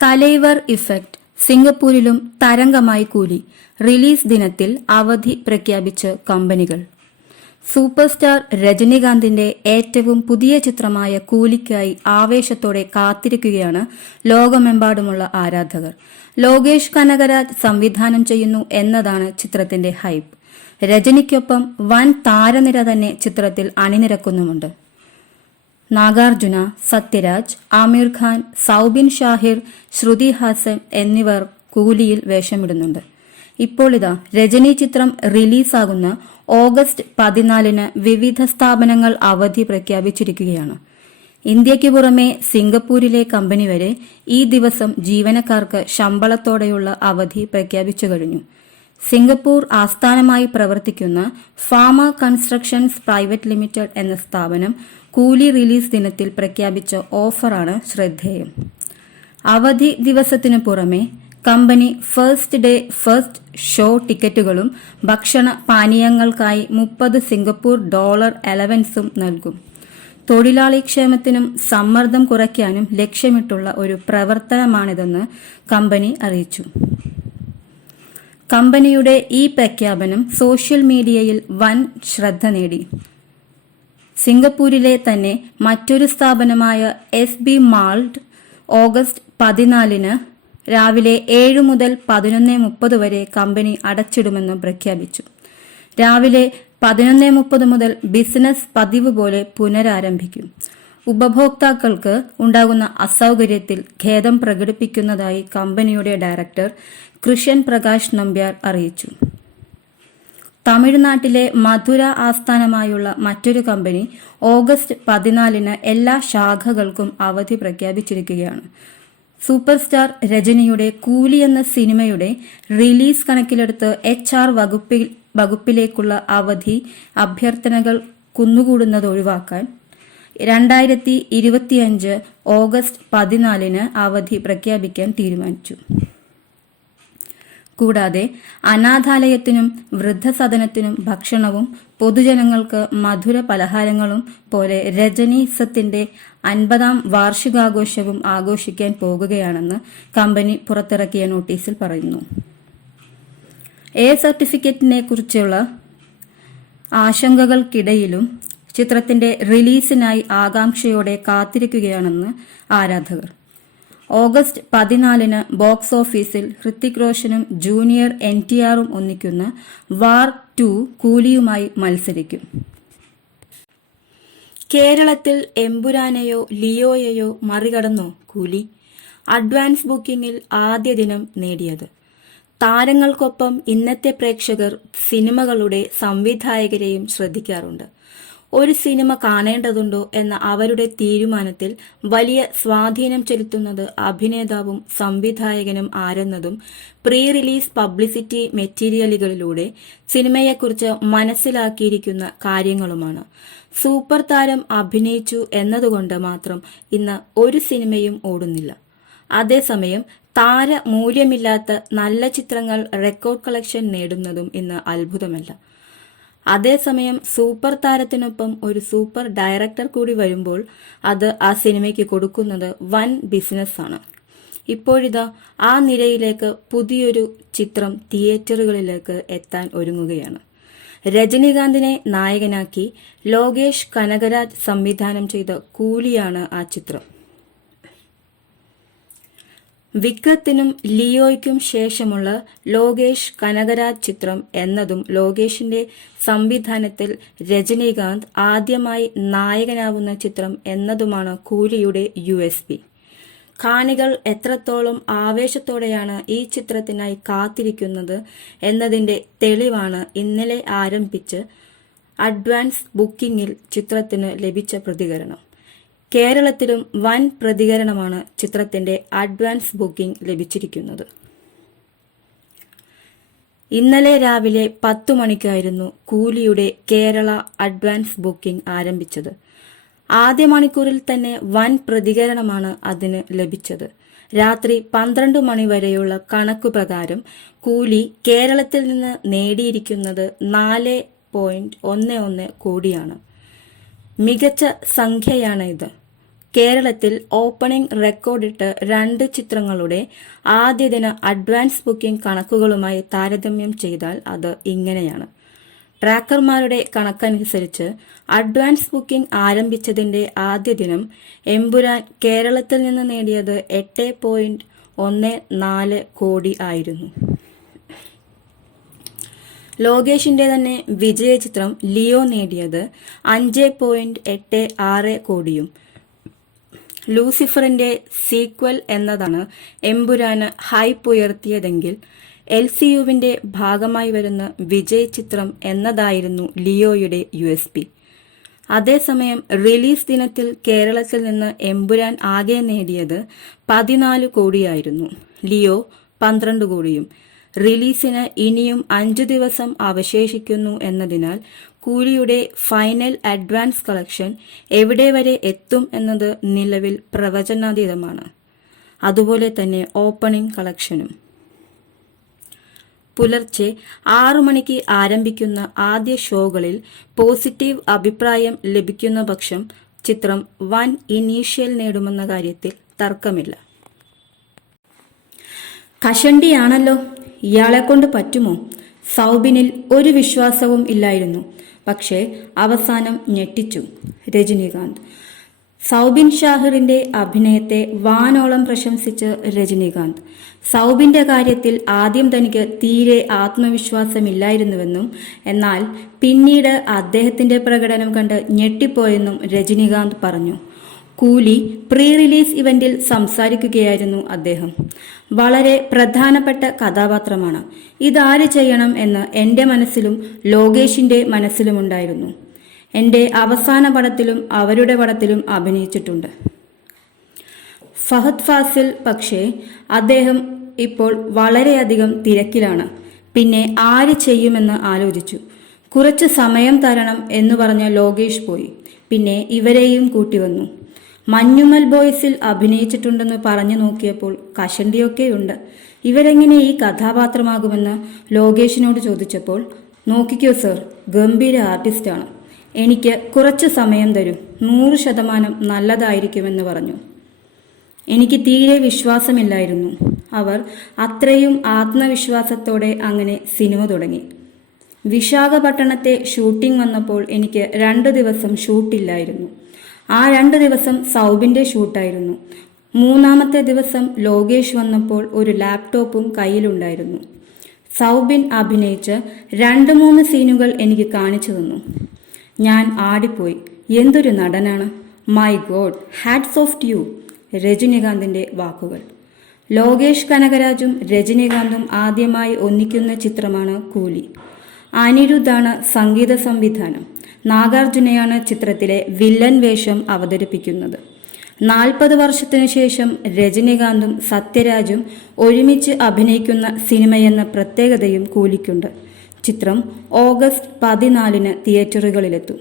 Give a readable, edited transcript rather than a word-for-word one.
Thalaivar effect സിംഗപ്പൂരിലും തരംഗമായി കൂലി. Release ദിനത്തിൽ അവധി പ്രഖ്യാപിച്ച് കമ്പനികൾ. സൂപ്പർ സ്റ്റാർ രജനികാന്തിന്റെ ഏറ്റവും പുതിയ ചിത്രമായ കൂലിക്കായി ആവേശത്തോടെ കാത്തിരിക്കുകയാണ് ലോകമെമ്പാടുമുള്ള ആരാധകർ. ലോകേഷ് കനകരാജ് സംവിധാനം ചെയ്യുന്നു എന്നതാണ് ചിത്രത്തിന്റെ ഹൈപ്പ്. രജനിക്കൊപ്പം വൻ താരനിര തന്നെ ചിത്രത്തിൽ അണിനിരക്കുന്നുമുണ്ട്. നാഗാർജുന, സത്യരാജ്, ആമിർ ഖാൻ, സൗബിൻ ഷാഹിർ, ശ്രുതി ഹാസൻ എന്നിവർ കൂലിയിൽ വേഷമിടുന്നുണ്ട്. ഇപ്പോൾ ഇതാ രജനി ചിത്രം റിലീസാകുന്ന ഓഗസ്റ്റ് 14 വിവിധ സ്ഥാപനങ്ങൾ അവധി പ്രഖ്യാപിച്ചിരിക്കുകയാണ്. ഇന്ത്യയ്ക്ക് പുറമെ സിംഗപ്പൂരിലെ കമ്പനി വരെ ഈ ദിവസം ജീവനക്കാർക്ക് ശമ്പളത്തോടെയുള്ള അവധി പ്രഖ്യാപിച്ചു കഴിഞ്ഞു. സിംഗപ്പൂർ ആസ്ഥാനമായി പ്രവർത്തിക്കുന്ന ഫാമ കൺസ്ട്രക്ഷൻസ് പ്രൈവറ്റ് ലിമിറ്റഡ് എന്ന സ്ഥാപനം കൂലി റിലീസ് ദിനത്തിൽ പ്രഖ്യാപിച്ച ഓഫറാണ് ശ്രദ്ധേയം. അവധി ദിവസത്തിനു പുറമെ company first day first show ടിക്കറ്റുകളും ഭക്ഷണ പാനീയങ്ങൾക്കായി 30 സിംഗപ്പൂർ ഡോളർ അലവൻസും നൽകും. തൊഴിലാളി ക്ഷേമത്തിനും സമ്മർദ്ദം കുറയ്ക്കാനും ലക്ഷ്യമിട്ടുള്ള ഒരു പ്രവർത്തനമാണിതെന്ന് കമ്പനി അറിയിച്ചു. കമ്പനിയുടെ ഈ പ്രഖ്യാപനം സോഷ്യൽ മീഡിയയിൽ വൻ ശ്രദ്ധ നേടി. സിംഗപ്പൂരിലെ തന്നെ മറ്റൊരു സ്ഥാപനമായ SB മാൾട്ട് ഓഗസ്റ്റ് 14 രാവിലെ 7 മുതൽ 11:30 വരെ കമ്പനി അടച്ചിടുമെന്ന് പ്രഖ്യാപിച്ചു. രാവിലെ 11:30 മുതൽ ബിസിനസ് പതിവ് പോലെ പുനരാരംഭിക്കും. ഉപഭോക്താക്കൾക്ക് ഉണ്ടാകുന്ന അസൗകര്യത്തിൽ ഖേദം പ്രകടിപ്പിക്കുന്നതായി കമ്പനിയുടെ ഡയറക്ടർ കൃഷൻ പ്രകാശ് നമ്പ്യാർ അറിയിച്ചു. തമിഴ്നാട്ടിലെ മധുര ആസ്ഥാനമായുള്ള മറ്റൊരു കമ്പനി ഓഗസ്റ്റ് 14 എല്ലാ ശാഖകൾക്കും അവധി പ്രഖ്യാപിച്ചിരിക്കുകയാണ്. സൂപ്പർ സ്റ്റാർ രജനിയുടെ കൂലി എന്ന സിനിമയുടെ റിലീസ് കണക്കിലെടുത്ത് HR വകുപ്പിലേക്കുള്ള അവധി അഭ്യർത്ഥനകൾ കുന്നുകൂടുന്നത് ഒഴിവാക്കാൻ 2025 ഓഗസ്റ്റ് 14 അവധി പ്രഖ്യാപിക്കാൻ തീരുമാനിച്ചു. കൂടാതെ അനാഥാലയത്തിനും വൃദ്ധസദനത്തിനും ഭക്ഷണവും പൊതുജനങ്ങൾക്ക് മധുര പലഹാരങ്ങളും പോലെ രജനീസത്തിന്റെ 50ാം വാർഷികാഘോഷവും ആഘോഷിക്കാൻ പോകുകയാണെന്ന് കമ്പനി പുറത്തിറക്കിയ നോട്ടീസിൽ പറയുന്നു. സർട്ടിഫിക്കറ്റിനെ കുറിച്ചുള്ള ആശങ്കകൾക്കിടയിലും ചിത്രത്തിന്റെ റിലീസിനായി ആകാംക്ഷയോടെ കാത്തിരിക്കുകയാണെന്ന് ആരാധകർ. ഓഗസ്റ്റ് 14 ബോക്സ് ഓഫീസിൽ ഹൃത്തിക് റോഷനും ജൂനിയർ NTRും ഒന്നിക്കുന്ന വാർ 2 കൂലിയുമായി മത്സരിക്കും. കേരളത്തിൽ എമ്പുരാനെയോ ലിയോയെയോ മറികടന്നോ കൂലി? അഡ്വാൻസ് ബുക്കിംഗിൽ ആദ്യ ദിനം നേടിയത്. താരങ്ങൾക്കൊപ്പം ഇന്നത്തെ പ്രേക്ഷകർ സിനിമകളുടെ സംവിധായകരെയും ശ്രദ്ധിക്കാറുണ്ട്. ഒരു സിനിമ കാണേണ്ടതുണ്ടോ എന്ന അവരുടെ തീരുമാനത്തിൽ വലിയ സ്വാധീനം ചെലുത്തുന്നത് അഭിനേതാവും സംവിധായകനും ആരെന്നതും പ്രീ റിലീസ് പബ്ലിസിറ്റി മെറ്റീരിയലുകളിലൂടെ സിനിമയെക്കുറിച്ച് മനസ്സിലാക്കിയിരിക്കുന്ന കാര്യങ്ങളുമാണ്. സൂപ്പർ താരം അഭിനയിച്ചു എന്നതുകൊണ്ട് മാത്രം ഇന്ന് ഒരു സിനിമയും ഓടുന്നില്ല. അതേസമയം താരമൂല്യമില്ലാത്ത നല്ല ചിത്രങ്ങൾ റെക്കോർഡ് കളക്ഷൻ നേടുന്നതും ഇന്ന് അത്ഭുതമല്ല. അതേസമയം സൂപ്പർ താരത്തിനൊപ്പം ഒരു സൂപ്പർ ഡയറക്ടർ കൂടി വരുമ്പോൾ അത് ആ സിനിമയ്ക്ക് കൊടുക്കുന്നത് വൻ ബിസിനസ്സാണ്. ഇപ്പോഴിതാ ആ നിരയിലേക്ക് പുതിയൊരു ചിത്രം തിയേറ്ററുകളിലേക്ക് എത്താൻ ഒരുങ്ങുകയാണ്. രജനികാന്തിനെ നായകനാക്കി ലോകേഷ് കനകരാജ് സംവിധാനം ചെയ്ത കൂലിയാണ് ആ ചിത്രം. വിക്രത്തിനും ലിയോയ്ക്കും ശേഷമുള്ള ലോകേഷ് കനകരാജ് ചിത്രം എന്നതും ലോകേഷിന്റെ സംവിധാനത്തിൽ രജനീകാന്ത് ആദ്യമായി നായകനാവുന്ന ചിത്രം എന്നതുമാണ് കൂലിയുടെ USP. കാണികൾ എത്രത്തോളം ആവേശത്തോടെയാണ് ഈ ചിത്രത്തിനായി കാത്തിരിക്കുന്നത് എന്നതിന്റെ തെളിവാണ് ഇന്നലെ ആരംഭിച്ച് അഡ്വാൻസ് ബുക്കിംഗിൽ ചിത്രത്തിന് ലഭിച്ച പ്രതികരണം. കേരളത്തിലും വൻ പ്രതികരണമാണ് ചിത്രത്തിന്റെ അഡ്വാൻസ് ബുക്കിംഗ് ലഭിച്ചിരിക്കുന്നത്. ഇന്നലെ രാവിലെ 10 മണിക്കായിരുന്നു കൂലിയുടെ കേരള അഡ്വാൻസ് ബുക്കിംഗ് ആരംഭിച്ചത്. ആദ്യ മണിക്കൂറിൽ തന്നെ വൻ പ്രതികരണമാണ് അതിന് ലഭിച്ചത്. രാത്രി 12 മണി വരെയുള്ള കണക്കുപ്രകാരം കൂലി കേരളത്തിൽ നിന്ന് നേടിയിരിക്കുന്നത് 4.11 കോടിയാണ്. മികച്ച സംഖ്യയാണ് ഇത്. കേരളത്തിൽ ഓപ്പണിംഗ് റെക്കോർഡിട്ട് 2 ചിത്രങ്ങളുടെ ആദ്യ ദിന അഡ്വാൻസ് ബുക്കിംഗ് കണക്കുകളുമായി താരതമ്യം ചെയ്താൽ അത് ഇങ്ങനെയാണ്. ട്രാക്കർമാരുടെ കണക്കനുസരിച്ച് അഡ്വാൻസ് ബുക്കിംഗ് ആരംഭിച്ചതിന്റെ ആദ്യ ദിനം എമ്പുരാൻ കേരളത്തിൽ നിന്ന് നേടിയത് 8.14 കോടി ആയിരുന്നു. ലോകേഷിന്റെ തന്നെ വിജയ ചിത്രം ലിയോ നേടിയത് 5.86 കോടിയും. ലൂസിഫറിന്റെ സീക്വൽ എന്നതാണ് എമ്പുരാന് ഹൈപ്പ് ഉയർത്തിയതെങ്കിൽ LCUവിന്റെ ഭാഗമായി വരുന്ന വിജയ് ചിത്രം എന്നതായിരുന്നു ലിയോയുടെ USP. അതേസമയം റിലീസ് ദിനത്തിൽ കേരളത്തിൽ നിന്ന് എമ്പുരാൻ ആകെ നേടിയത് 14 കോടിയായിരുന്നു. ലിയോ 12 കോടിയും. റിലീസിന് ഇനിയും 5 ദിവസം അവശേഷിക്കുന്നു എന്നതിനാൽ കൂലിയുടെ ഫൈനൽ അഡ്വാൻസ് കളക്ഷൻ എവിടെ വരെ എത്തും എന്നത് നിലവിൽ പ്രവചനാതീതമാണ്. അതുപോലെ തന്നെ ഓപ്പണിംഗ് കളക്ഷനും. പുലർച്ചെ 6 മണിക്ക് ആരംഭിക്കുന്ന ആദ്യ ഷോകളിൽ പോസിറ്റീവ് അഭിപ്രായം ലഭിക്കുന്ന പക്ഷം ചിത്രം വൻ ഇനീഷ്യൽ നേടുമെന്ന കാര്യത്തിൽ തർക്കമില്ല. കഷണ്ടിയാണല്ലോ, ഇയാളെക്കൊണ്ട് പറ്റുമോ? സൗബിനിൽ ഒരു വിശ്വാസവും ഇല്ലായിരുന്നു. പക്ഷേ അവസാനം ഞെട്ടിച്ചു രജനീകാന്ത്. സൗബിൻ ഷാഹിറിന്റെ അഭിനയത്തെ വാനോളം പ്രശംസിച്ച് രജനീകാന്ത്. സൗബിന്റെ കാര്യത്തിൽ ആദ്യം തനിക്ക് തീരെ ആത്മവിശ്വാസമില്ലായിരുന്നുവെന്നും എന്നാൽ പിന്നീട് അദ്ദേഹത്തിന്റെ പ്രകടനം കണ്ട് ഞെട്ടിപ്പോയെന്നും രജനീകാന്ത് പറഞ്ഞു. കൂലി പ്രീ റിലീസ് ഇവന്റിൽ സംസാരിക്കുകയായിരുന്നു അദ്ദേഹം. വളരെ പ്രധാനപ്പെട്ട കഥാപാത്രമാണ്. ഇതാര് ചെയ്യണം എന്ന് എന്റെ മനസ്സിലും ലോകേഷിന്റെ മനസ്സിലുമുണ്ടായിരുന്നു. എന്റെ അവസാന പടത്തിലും അവരുടെ പടത്തിലും അഭിനയിച്ചിട്ടുണ്ട്. ഫഹദ് ഫാസിൽ പക്ഷേ അദ്ദേഹം ഇപ്പോൾ വളരെയധികം തിരക്കിലാണ്. പിന്നെ ആര് ചെയ്യുമെന്ന് ആലോചിച്ചു. കുറച്ച് സമയം തരണം എന്ന് പറഞ്ഞ ലോകേഷ് പോയി. പിന്നെ ഇവരെയും കൂട്ടിവന്നു. മഞ്ഞുമൽ ബോയ്സിൽ അഭിനയിച്ചിട്ടുണ്ടെന്ന് പറഞ്ഞു നോക്കിയപ്പോൾ കഷണ്ടിയൊക്കെയുണ്ട്. ഇവരെങ്ങനെ ഈ കഥാപാത്രമാകുമെന്ന് ലോകേഷിനോട് ചോദിച്ചപ്പോൾ, നോക്കിക്കോ സർ, ഗംഭീര ആർട്ടിസ്റ്റാണ്. എനിക്ക് കുറച്ച് സമയം തരൂ, 100% നല്ലതായിരിക്കുമെന്ന് പറഞ്ഞു. എനിക്ക് തീരെ വിശ്വാസമില്ലായിരുന്നു. അവർ അത്രയും ആത്മവിശ്വാസത്തോടെ അങ്ങനെ സിനിമ തുടങ്ങി. വിശാഖപട്ടണത്തെ ഷൂട്ടിംഗ് വന്നപ്പോൾ എനിക്ക് 2 ദിവസം ഷൂട്ടില്ലായിരുന്നു. ആ 2 ദിവസം സൗബിന്റെ ഷൂട്ടായിരുന്നു. 3-ാമത്തെ ദിവസം ലോകേഷ് വന്നപ്പോൾ ഒരു ലാപ്ടോപ്പും കയ്യിലുണ്ടായിരുന്നു. സൗബിൻ അഭിനയിച്ച് 2-3 സീനുകൾ എനിക്ക് കാണിച്ചു തന്നു. ഞാൻ ആടിപ്പോയി. എന്തൊരു നടനാണ്! My god, hats off to you. രജനീകാന്തിന്റെ വാക്കുകൾ. ലോകേഷ് കനകരാജും രജനീകാന്തും ആദ്യമായി ഒന്നിക്കുന്ന ചിത്രമാണ് കൂലി. അനിരുദ്ധാണ് സംഗീത സംവിധാനം. നാഗാർജുനയാണ് ചിത്രത്തിലെ വില്ലൻ വേഷം അവതരിപ്പിക്കുന്നത്. 40 വർഷത്തിനു ശേഷം രജനീകാന്തും സത്യരാജും ഒരുമിച്ച് അഭിനയിക്കുന്ന സിനിമയെന്ന പ്രത്യേകതയും കൂലിക്കുണ്ട്. ചിത്രം ഓഗസ്റ്റ് 14-ന് തിയേറ്ററുകളിലെത്തും.